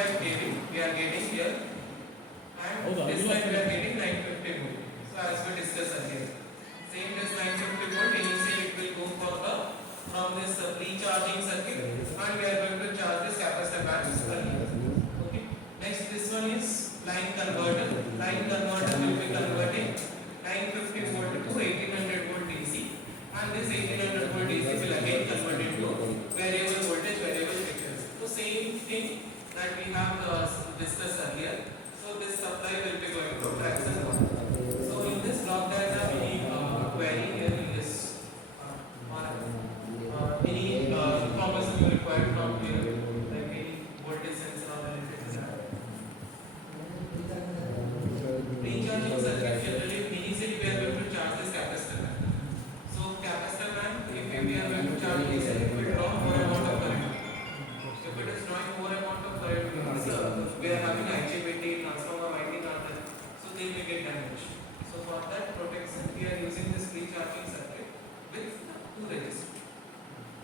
25 kV we are getting here, and this side we are getting 950 volt. So as we discussed earlier, same as 950 volt, initially it will go for the from this pre-charging circuit, and we are going to charge this capacitor bank earlier. Okay. Next, this one is line converter. Line converter will be converting 950 volt to 1800 volt DC, and this 1800 volt DC will again convert into variable voltage, variable frequency. So same thing that we have discussed earlier. So this supply will be going to traction one. So in this block diagram, any query here is any information you require from here, like any voltage sensor or anything like that. Recharging circuit, generally initially we are going to charge this capacitor bank. So capacitor bank, if we are going to charge this, it will draw more amount of current. If it is drawing more amount of current, means we are having IGBT, transformer winding on them, so they may get damaged. So for that protection, we are using this recharging circuit with two resistors.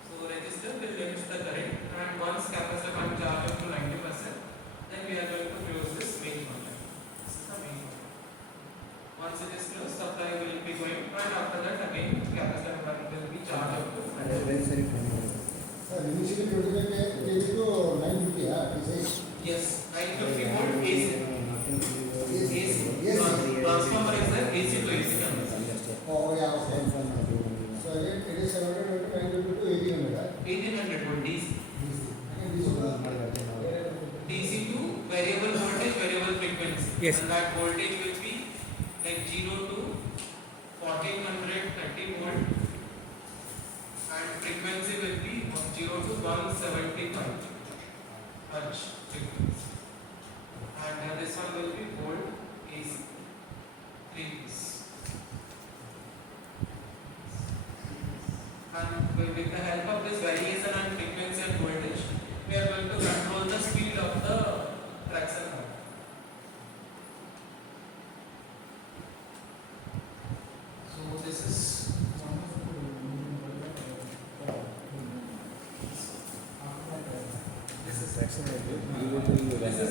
So resistor will limit the current, and once capacitor bank charge up to 90%, then we are going to close this main contact. This is the main contact. Once it is closed, supply will be going, and after that again capacitor bank will be charged up to 90%. Initially 25 kV to 950, Yes, 950 volt AC. Yes. Transformer is there, AC to AC conversion. Oh, yeah, okay. So again, it is 700 to 950 to 1800. 1800 volt DC. And this one, DC to variable voltage, variable frequency. Yes. And that voltage will be like 0 to 1430 volt, and frequency will be 0 to 175 Hz frequency. And this one will be volt AC, 3 piece. And with the help of this variation and frequency and voltage, we are going to control the speed of the traction current. So this is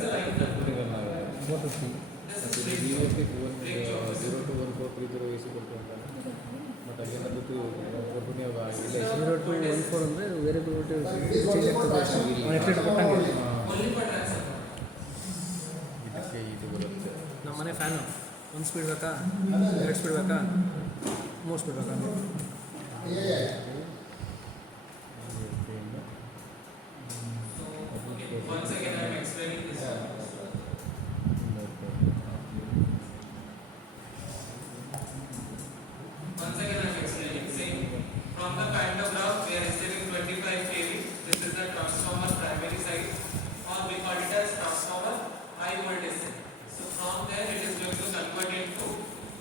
the line control. This is brake job. Only for traction current. ನಮ್ಮ ಮನೆ fan ಒಂದು speed ಬೇಕಾ, ಎರಡು speed ಬೇಕಾ, ಮೂರು speed ಬೇಕಾ? yeah. So okay, once again I am explaining this one. Once again I am explaining. Same. From the pantograph we are receiving 25 kV. This is the transformer primary side, or we call it as transformer high voltage side. So from there it is going to convert into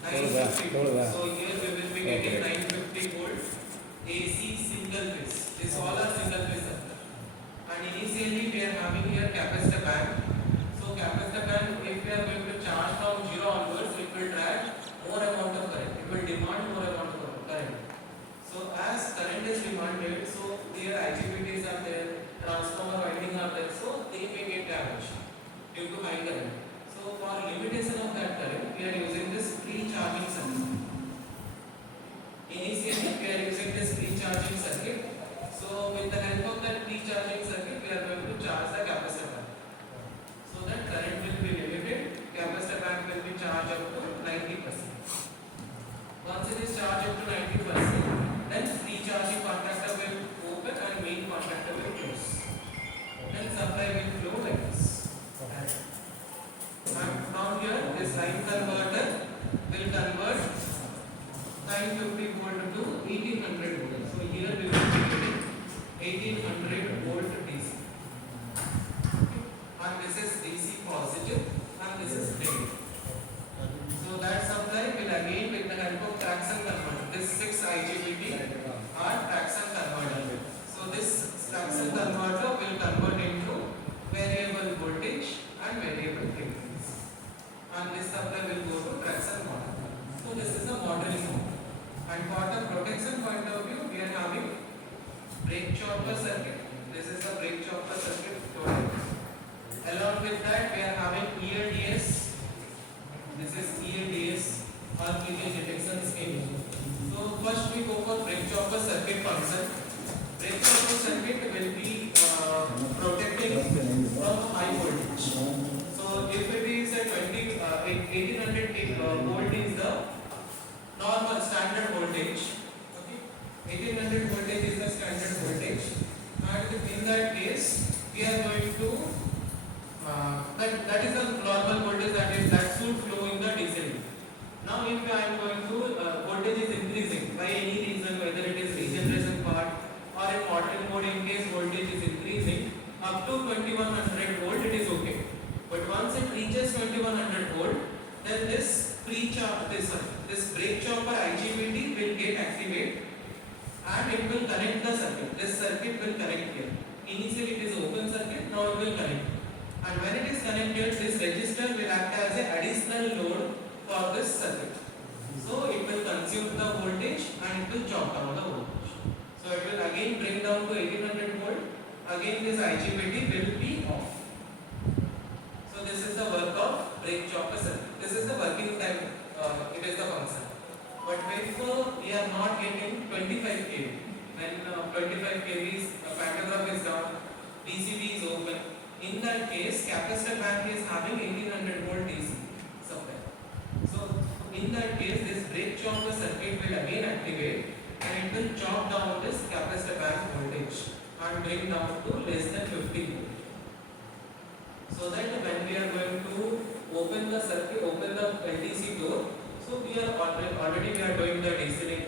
950 volt. So here we will be getting 950 volt AC single phase. This all are single phase circuit. And initially we are having here capacitor bank. So capacitor bank, if we are going to charge from 0 onwards, it will drag more amount of current. It will demand more amount of current. So as current is demanded, so their IGBTs are there, transformer winding are there, so they may get damaged due to high current. So for limitation of that current, we are using this pre-charging circuit. Initially we are using this pre-charging circuit. So with the help of that pre-charging circuit, we are going to charge the capacitor bank. So that current will be limited, capacitor bank will be charged up to 90%. Once it is charged up to 90%, then pre-charging contactor will open and main contactor will close. Then supply will flow like this. And from here, this line converter will convert 950 volt to 1800 volt. So here we will be getting 1800 volt DC. And this is DC positive, and this is negative. So that supply will again with the help of traction converter. This 6 IGBT are traction converter. So this traction converter will convert into variable voltage and variable frequency. And this supply will go to traction motor. So this is the motoring mode. And for the protection point of view, we are having brake chopper circuit. This is the brake chopper circuit. Along first we go for brake chopper circuit function. Brake chopper circuit will be protecting from high voltage. So if it is a 1800 volt is the normal standard voltage. Okay, 1800 voltage is the standard voltage, and in that case we are going to that is the normal voltage that should flow in the DC. Now if I am going to voltage is increasing by any reason, whether it is regeneration part or in modern mode, in case voltage is increasing up to 2100 volt, it is okay. But once it reaches 2100 volt, then this brake chopper IGBT will get activated and it will connect the circuit. This circuit will connect here. Initially it is open circuit, now it will connect. And when it is connected, this resistor will act as an additional load for this circuit. So it will consume the voltage and it will chop down the voltage. So it will again bring down to 1800 volt. Again this IGBT will be off. So this is the work of brake chopper circuit. This is the working time. It is the function. But if we are not getting 25 kV, when 25 kV pantograph is down, PCB is open. In that case, capacitor bank is having 1800 volt DC supply. So in that case, this brake chopper circuit will again activate and it will chop down this capacitor bank voltage and bring down to less than 50 volt. So that when we are going to open the circuit, open the LTC door, so we are already we are doing the DC link,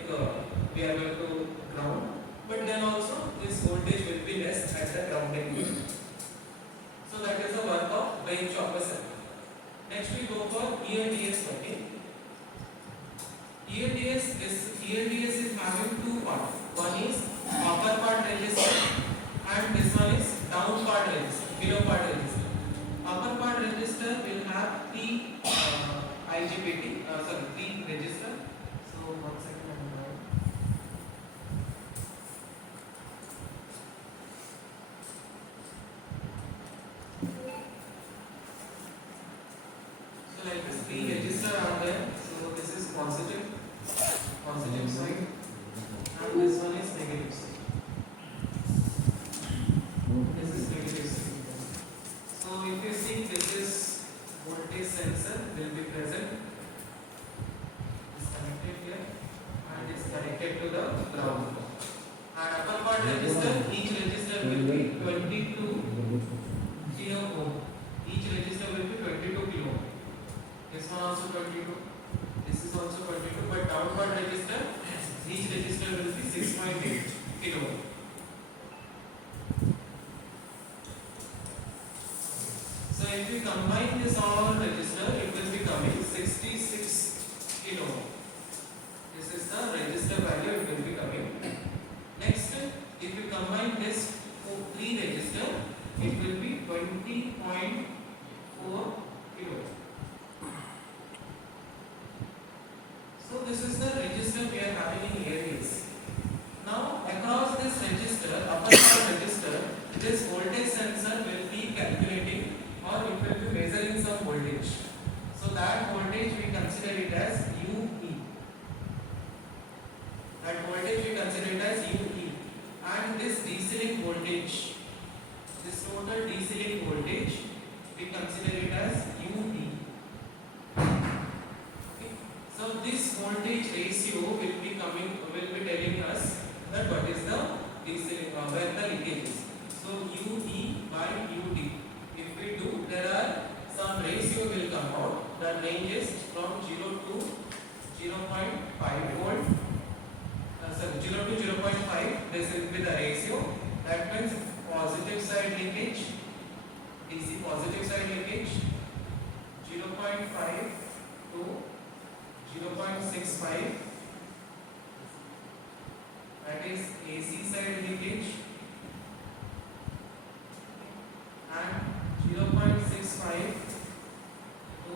we are going to ground, but then also this voltage will be less at the grounding. So that is the work of brake chopper circuit. Next we go for ELDS working. ELDS is having two parts. One is upper part resistor and this one is down part resistor, below part resistor. Upper part resistor will have three IGBT, three resistor. So 1 second. Like this, three register are there. So this is positive side, and this one is negative side. This is negative side. So if you see, this is voltage sensor will be present. Is connected here and is connected to the ground. And upper part register, each register will be 22 kilo ohm. Each register will be 22 kilo ohm. This one also 22, this is also 22, but down part register, each register will be 6.8 kilo ohm. So if we combine this all register, it will be coming 66 kilo ohm. This is the register value, it will be coming. Next, if we combine this three register, it will be 20.4 kilo ohm. So this is the register we are having in areas. Now across this register, upper part register, this voltage sensor will be calculating or it will be measuring some voltage. So that voltage we consider it as UE. That voltage we consider it as UE. And this DC link voltage, this total DC link voltage, we consider it as UE. So this voltage ratio will be telling us that what is the DC, where the leakage is. So UE by UD. If we do, there are some ratio will come out. The range is from 0 to 0.5 volt. 0 to 0.5. This will be the ratio. That means positive side leakage, DC positive side leakage, 0.5 to 0.65, that is AC side leakage, and 0.65 to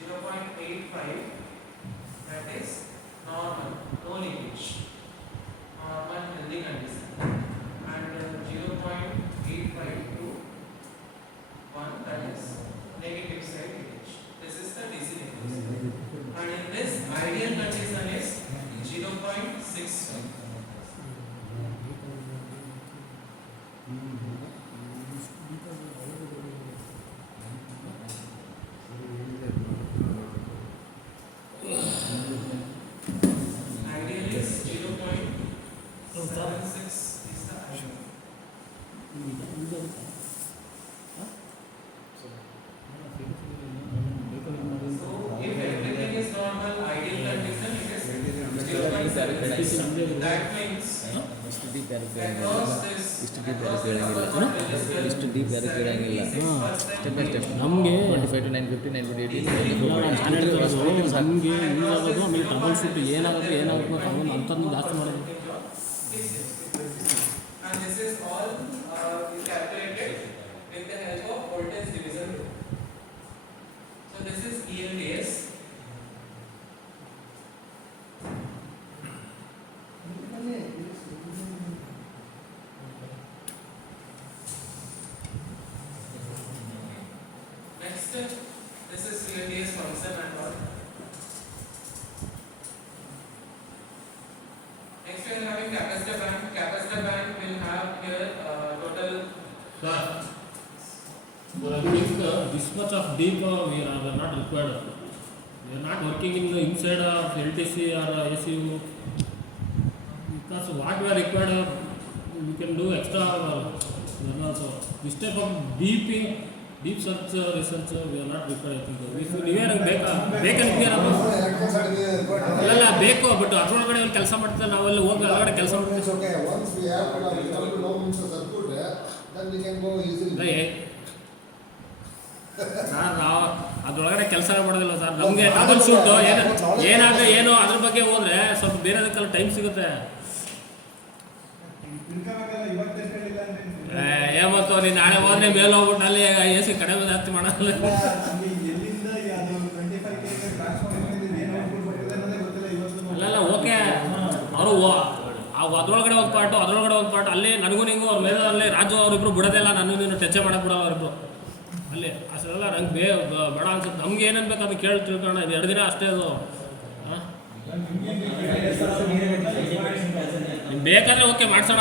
0.85, that is normal, no leakage, normal healthy condition, and 0.85 to 1, that is negative side leakage. This is the DC leakage. And in this ideal condition is 0.5 0.6. Ideally, 0.76 is the ideal. So, if everything is normal, ideal condition, it is 0.76. That means across this, across the upper part, it is ಇಷ್ಟು deep ಯಾರು ಕೇಳಂಗಿಲ್ಲ 76% step by step ನಮಗೆ 25 to 950 980 ನಾನು ಹೇಳ್ತಿರೋದು ನಮಗೆ use ಆಗೋದು ಆಮೇಲೆ trouble shoot ಏನಾಗುತ್ತೆ ಅನ್ನೋದು ಅಂಥದ್ದು ಜಾಸ್ತಿ ಮಾಡೋದು. And this is all is calculated with the help of voltage division rule. So this is ELDS. Next, this is ELDS function and all. Next, we are having capacitor band. Capacitor band will have here total. Sir, but I think this much of deep we are not required. We are not working in the inside of LTC or ACU because what we are required we can do extra. Also, this type of deep search research we are not required. I think if you are ಬೇಕಂತೀರಪ್ಪ ಅಲ್ಲ ಬೇಕು but ಅದ್ರೊಳಗಡೆ ಒಂದು ಕೆಲಸ ಮಾಡ್ತಾರೆ ನಾವೆಲ್ಲ ಹೋಗಿ ಒಳಗಡೆ ಕೆಲಸ ಮಾಡ್ತೀವಿ. It's okay. Once we have to know means the circuit, then we can go easily. Sir ನಾವು ಅದ್ರೊಳಗಡೆ ಕೆಲಸ ಮಾಡೋದಿಲ್ಲ ಸರ್. ನಮಗೆ ಟ್ರಬಲ್ ಶೂಟ್ ಏನಾದ್ರೆ ಏನು ಅದ್ರ ಬಗ್ಗೆ ಹೋದ್ರೆ ಸ್ವಲ್ಪ ಬೇರೆದಕ್ಕೆಲ್ಲ ಟೈಮ್ ಸಿಗುತ್ತೆ. ಏಮತ್ತು ನೀನು ನಾಳೆ ಹೋದ್ರೆ ಮೇಲೆ ಹೋಗ್ಬಿಟ್ಟು ಅಲ್ಲಿ ಎ ಸಿ ಕಡಿಮೆ ಜಾಸ್ತಿ ಮಾಡೋಲ್ಲ. ಅಲ್ಲ ಓಕೆ ಅವರು ಅದ್ರೊಳಗಡೆ ಒಂದು ಪಾರ್ಟು ಅಲ್ಲಿ ನನಗೂ ನಿಂಗೂ ಅವ್ರ ಮೇಲೆ ಅಲ್ಲಿ ರಾಜು ಅವರಿಬ್ರು ಬಿಡೋದಿಲ್ಲ, ನಾನು ನೀನು ಟಚ್ ಮಾಡಕ್ಕೆ ಬಿಡೋಲ್ಲ ಅವರಿಬ್ರು ಅಲ್ಲಿ. ಅಷ್ಟೆಲ್ಲ ನಂಗೆ ಬೇಡ ಅನ್ಸುತ್ತೆ. ನಮ್ಗೆ ಏನೇನು ಬೇಕು ಅದು ಕೇಳಿ ತಿಳ್ಕೊಳ್ಳೋಣ. ಇದು 2 ದಿನ ಅಷ್ಟೇ ಅದು. ಬೇಕಾದರೆ ಓಕೆ ಮಾಡ್ಸೋಣ.